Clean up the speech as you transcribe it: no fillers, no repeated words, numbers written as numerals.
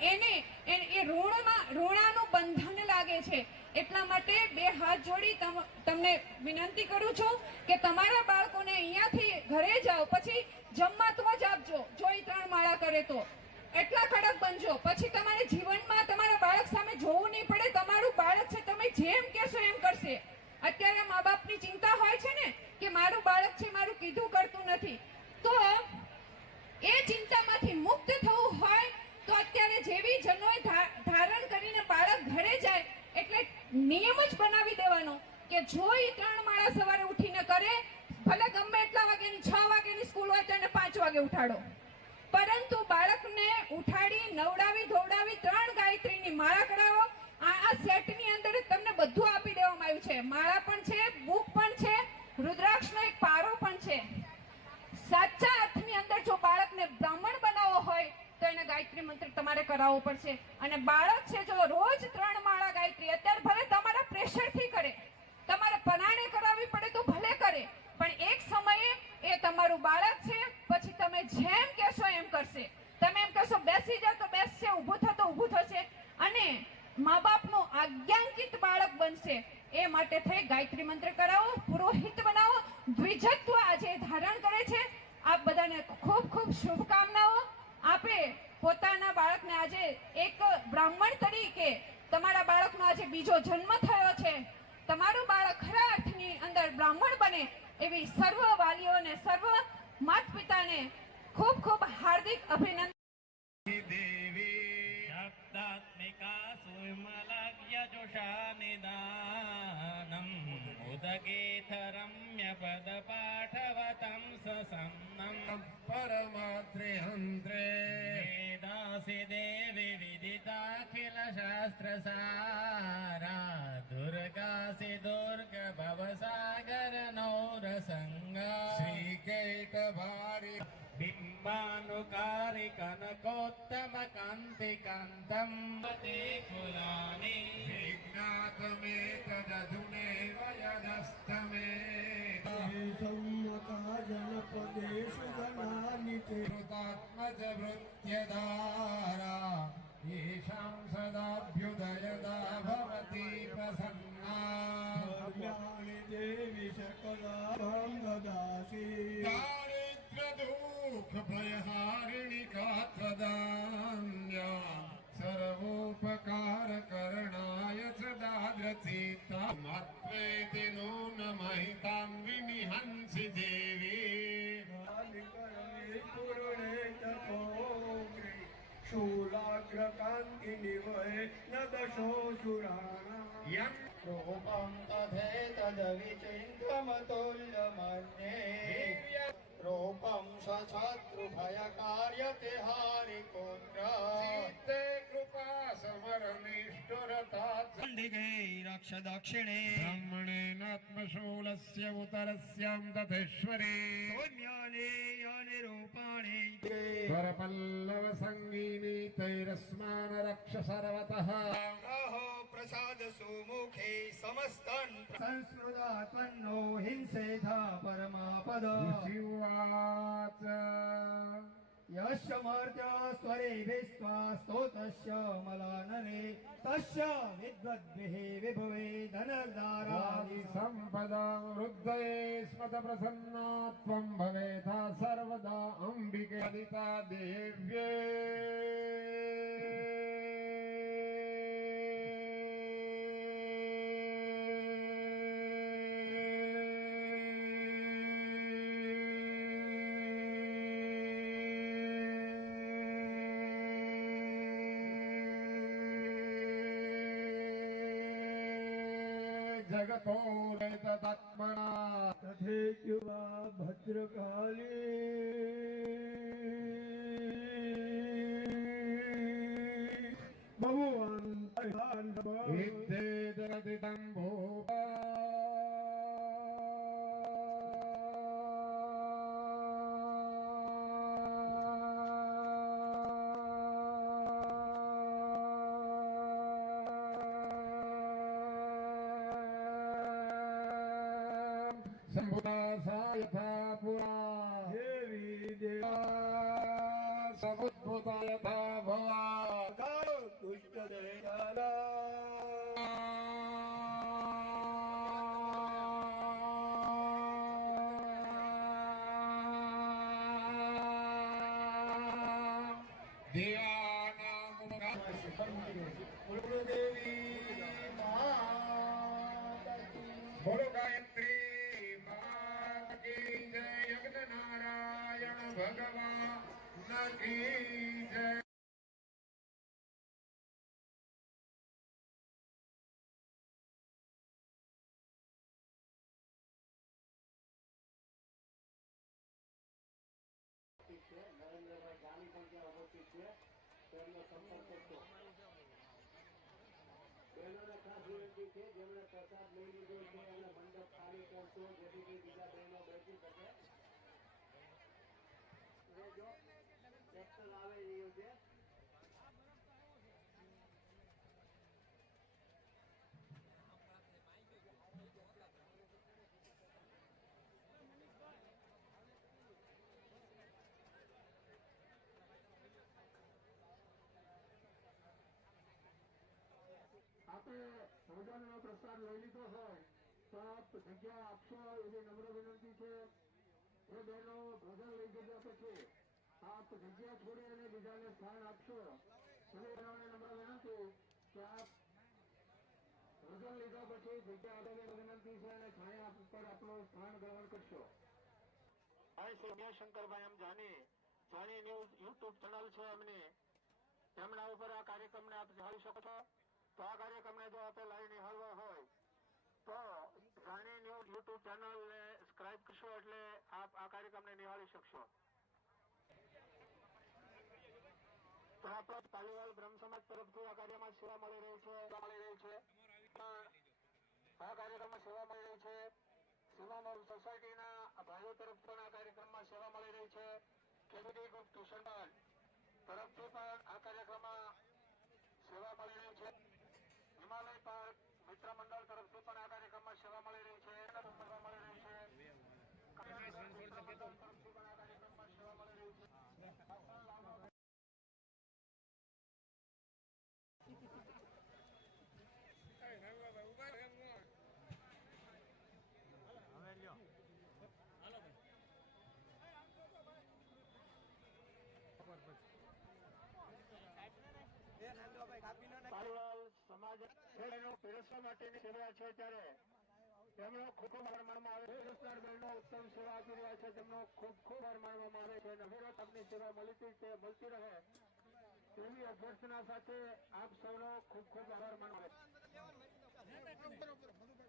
એને એ ઋણાનું બંધન લાગે છે। એટલા માટે બે હાથ જોડી તમને વિનંતી કરું છું કે તમારા બાળકોને અહીંયાથી ઘરે જાઓ, પછી જમવા તો જ આપજો જો એ 3 માળા કરે તો। એટલા કડક બનજો, પછી તમારે જીવનમાં તમારા બાળક સામે જોવું નહીં પડે। તમારું બાળક છે, તમે જેમ કહેશો એમ કરશે। અત્યારે મા બાપની ચિંતા હોય છે ને કે મારું બાળક છે, મારું કીધું કરતું નથી, તો એ ચિંતામાંથી મુક્ત થવું હોય તો અત્યારે જેવી જનોય ધારણ કરીને બાળક ઘરે જાય એટલે નિયમ જ બનાવી દેવાનો કે જો એ 3 માળા સવારે ઉઠીને કરે, ભલે ગમે એટલા વાગ્યાની 6 વાગ્યાની સ્કૂલ હોય તો એને 5 વાગે ઉઠાડો, પરંતુ બાળકને ઉઠાડી નવડાવી ધોવડાવી 3 ગાયત્રીની માળા કરાવો। આ સેટની અંદર તમને બધું આપી દેવામાં આવ્યું છે। માળા પણ છે, બુક પણ છે, રુદ્રાક્ષનો એક પારો પણ છે। સાચા અર્થની અંદર જો બાળકને બ્રાહ્મણ બનાવવો હોય તો એને ગાયત્રી મંત્ર તમારે કરાવવો પડશે। અને બાળક છે જો રોજ 3 માળા ગાયત્રી, અત્યારે ભલે તમારા પ્રેશરથી કરે, તમારે પરાણે કરાવવી પડે તો ભલે કરે, પણ એક સમયે એ તમારું બાળક છે, પછી તમે જેમ કહેશો એમ કરશે। તમે એમ કહેશો બેસી જાવ તો બેસશે, ઊભું થતો ઊભું થશે, અને મા બાપનું આજ્ઞાંકિત બાળક બનશે। એ માટે થઈ ગાયત્રી મંત્ર કરાવો, પુરોહિત બનાવો, દ્વિજત્વ આજે ધારણ કરે છે। આપ બધાને ખૂબ ખૂબ શુભકામનાઓ। આપે પોતાના બાળકને આજે એક બ્રાહ્મણ તરીકે તમારા બાળકનો આજે બીજો જન્મ થયો છે। તમારું બાળક ખરા અર્થની અંદર બ્રાહ્મણ બને એવી સર્વ વાલીઓને, સર્વ માતા પિતાને ખૂબ ખૂબ હાર્દિક અભિનંદન। शब्दात्मिका सुमलज्ञजुषा निदानम् उदगीतरम्यपदपाठवतं ससन्नं परमात्रिहन्त्रे वेदासि देवि विदिताखिलशास्त्रसारा दुर्गासि दुर्गभवसागरनौरसङ्गा श्रीकैटभारि बिम्बानुकारि कनकोत्तमकान्तिकान्तम् ते कुलानि विज्ञातमेतदधुनेव यदस्तमे सम्मता जनपदेषु गणानि ते कृतात्मज वृत्यधारा येषां सदाभ्युदयदा भवति प्रसन्ना कल्याणि देवि सकलां ददासि दुःखभयहारिणि का त्वदान्या सर्वोपकारकरणाय च दाद्रचित्ता मत्वेति नून महितां विनिहंसि देवी पूर्णे तपोग्रि शूलाग्रकान्तिनिवहे न दशोऽसुराणाम् यं रूपं तथेतदविचिन्त्यमतुल्यमन्ये रूपं सशत्रुभयकार्यते हारिपुत्र चित्ते कृपा समरनिष्ठुरतात् चण्डिकैरक्ष दक्षिणे ब्रह्मणेनात्मशूलस्य उतरस्यां तथेश्वरे पुण्यानि यानि रूपाणि स्वरपल्लव सङ्गीनि तैरस्मान् रक्ष सर्वतः अहो प्रसाद सुमुखे समस्तन् संस्कृता त्वन्नो हिंसेथा परमापद शिवाच यस्य मर्त्य स्वरे विश्वा स्तोतस्य मलानने तस्य विद्वद्भिः विभवे धनदारादि सम्पदां वृद्धये स्मत प्रसन्ना त्वं भवेथा सर्वदा अम्बिके ललिता देव्ये जगतो तदात्मना तथेत्युवा भद्रकाली भगवान् विद्ये जगदिदं भूप संभुता यथा पुरा देवी देवा समुद्भुता यथा भवा દુષ્ટ દયા દેવી માતા કી બોલો ગાયત્રી માત કી જય યજ્ઞ નારાયણ ભગવાન કી જય નરેન્દ્રભાઈ ગામી પણ ત્યાં ઉપસ્થિત છે તેમનો સંપર્ક કરશો. બહેનોને ખાસ વિનંતી છે જેમણે પ્રસાદ લઈ લીધો છે અને મંડપ ખાલી કરશો જેથી કોઈ બીજા બહેનો બેસી શકે. જો ટ્રેક્ટર આવી રહ્યું છે. આપણે ભોજનનો પ્રસાદ લઈ લીધો હોય તો આપ જગ્યા આપશો એવી નમ્ર વિનંતી છે. એ બહેનો ભોજન લઈ જગ્યા પછી આપ જગ્યા છોડી અને બીજાને સ્થાન આપશો એવી બહેનોને નમ્ર વિનંતી કે આપ ભોજન લીધા પછી જગ્યા આપવાની વિનંતી છે અને છાયા ઉપર આપનું સ્થાન ગ્રહણ કરશો. શ્રી ઉમિયાશંકરભાઈ એમ જાની ન્યૂઝ યુટ્યુબ ચેનલ છે એમની, એમના ઉપર આ કાર્યક્રમને આપ નિહાળી શકો છો. તો આ કાર્યક્રમને જો આપે લાઈવ નિહાળવો હોય તો જાણી ન્યૂઝ યુટ્યુબ ચેનલને સબસ્ક્રાઇબ કરશો એટલે આપ આ કાર્યક્રમને નિહાળી શકશો. તો આપણા પાલીવાલ બ્રહ્મ સમાજ તરફથી આ કાર્યમાં સેવા મળી રહી છે. આ કાર્યક્રમમાં સેવા મળી રહી છે. સેવામાં સોસાયટીના ભાઈઓ તરફ પણ આ કાર્યક્રમમાં સેવા મળી રહી છે. કેબીડી ગ્રુપ ટ્યુશન તરફથી પણ આ કાર્યક્રમમાં સેવા મળી રહી છે. હિમાલય પાર્ક મિત્ર મંડળ તરફથી પણ આ કાર્યક્રમમાં સેવા મળી રહી છે. સેવા મળી રહી છે. તરફથી પણ આ કાર્યક્રમમાં સેવા મળી રહી છે. પાલીવાલ સમાજ પીરસવા માટેની સેવા છે ત્યારે તેમનો ખૂબ ખૂબ આભાર માનવામાં આવે છે. વિસ્તાર બહેનો ઉત્તમ સેવા આપી રહ્યા છે તેમનો ખૂબ ખૂબ આભાર માનવામાં આવે છે. નવીરત આપની સેવા મળતી રહે એવી અભ્યર્થના સાથે આપ સૌનો ખૂબ ખૂબ આભાર માનવામાં આવે છે.